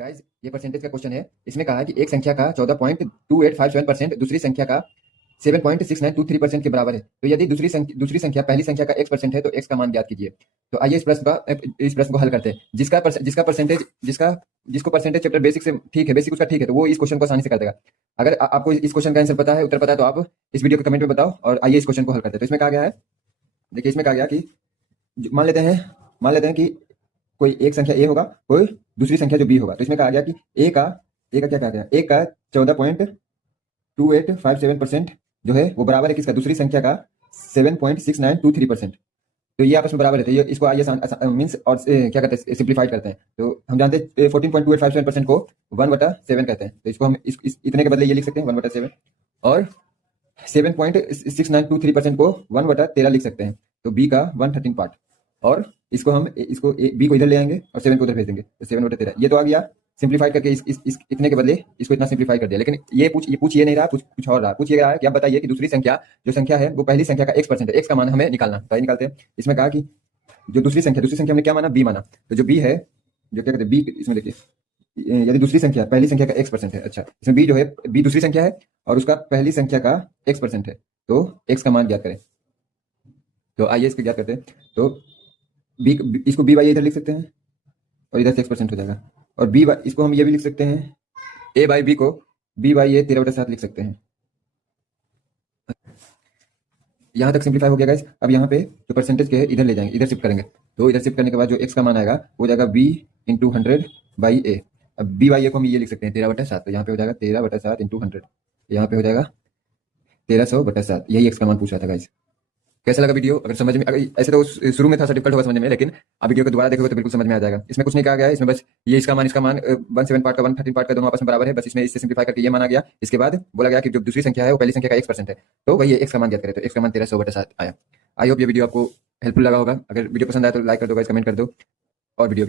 Guys ये percentage का question है। इसमें कहा है कि एक संख्या का 14.2857% दूसरी संख्या का 7.6923% के बराबर है। तो यदि दूसरी संख्या पहली संख्या का x% है तो x का मान ज्ञात कीजिए। तो आइए इस प्रश्न को हल करते हैं। जिसको परसेंटेज चैप्टर बेसिक से ठीक है, बेसिक उसका ठीक है, तो वो इस क्वेश्चन को आसानी से कर देगा। अगर आपको इस क्वेश्चन का आंसर पता है, उत्तर पता है, तो आप इस वीडियो के कमेंट में बताओ और आइए इस क्वेश्चन को हल करते हैं। तो इसमें कहा गया है, देखिए इसमें कहा गया कि मान लेते हैं कि कोई एक संख्या ए होगा, कोई दूसरी संख्या जो बी होगा। तो इसमें कहा गया कि ए का क्या कहा गया, ए का 14.2857% जो है वो बराबर है किसका, दूसरी संख्या का 7.6923%। तो ये आपस में बराबर है। तो ये इसको आइए मीन्स और क्या करते हैं, सिंप्लीफाइड करते हैं। तो हम जानते हैं 14.2857% को 1/7 कहते हैं। तो इसको हम इतने के बदले ये लिख सकते हैं 1/7, और 7.6923% को 1/13 लिख सकते हैं। तो बी का 1/13 पार्ट, और इसको बी को इधर ले आएंगे और 7 को उधर भेज देंगे। तो 7/13 ये तो आ गया। सिंप्लीफाइड करके इस इतने के बदले इसको इतना सिंप्लीफाई कर दिया। लेकिन ये नहीं रहा, कुछ और रहा। पूछ ये रहा है कि आप बताइए कि दूसरी संख्या जो संख्या है वो पहली संख्या का x% है। x का मान हमें निकालना, तो आइए निकालते हैं। इसमें कहा कि जो दूसरी संख्या हमने क्या माना, b माना। तो जो b है, जो क्या कहते हैं, b इसमें देखिए, यदि दूसरी संख्या पहली संख्या का x% है, अच्छा इसमें b जो है, b दूसरी संख्या है और उसका पहली संख्या का x% है, तो x का मान ज्ञात करें। तो आइए इसको ज्ञात करते हैं। तो इसको b बाई इधर लिख सकते हैं और इधर से x% हो जाएगा। और b इसको हम ये भी लिख सकते हैं, a बाई b को b बाई ए 13/7 लिख सकते हैं। यहाँ तक सिंप्लीफाई हो गया गाइस। अब यहाँ पे जो परसेंटेज के है इधर ले जाएंगे, इधर शिफ्ट करेंगे। तो इधर शिफ्ट करने के बाद जो x का मान आएगा वो हो जाएगा b इंटू 100 बाई ए। अब b बाई ए को हम ये लिख सकते हैं 13/7। तो यहाँ पे हो जाएगा 13/7 इंटू 100, यहाँ पे हो जाएगा 1300/7। यही x का मान पूछ रहा था गाइस। कैसा लगा वीडियो? अगर समझ में, अगर ऐसे तो शुरू में था डिफिकल्ट होगा समझने में, लेकिन आप वीडियो को दोबारा देखोगे तो बिल्कुल समझ में आ जाएगा। इसमें कुछ नहीं कहा गया है, इसमें बस ये इसका मान 17 पार्ट का 113 पार्ट का दोनों आपस में बराबर है। बस इसमें इससे सिंप्लीफाई करके ये माना गया। इसके बाद बोला गया कि जो दूसरी संख्या है वो पहली संख्या का x% है, तो वही x का मान ज्ञात करें। तो x का मान 1300/7 आया। आई होप ये वीडियो आपको हेल्पफुल लगा होगा। अगर वीडियो पसंद आया तो लाइक कर दो गाइस, कमेंट कर दो और वीडियो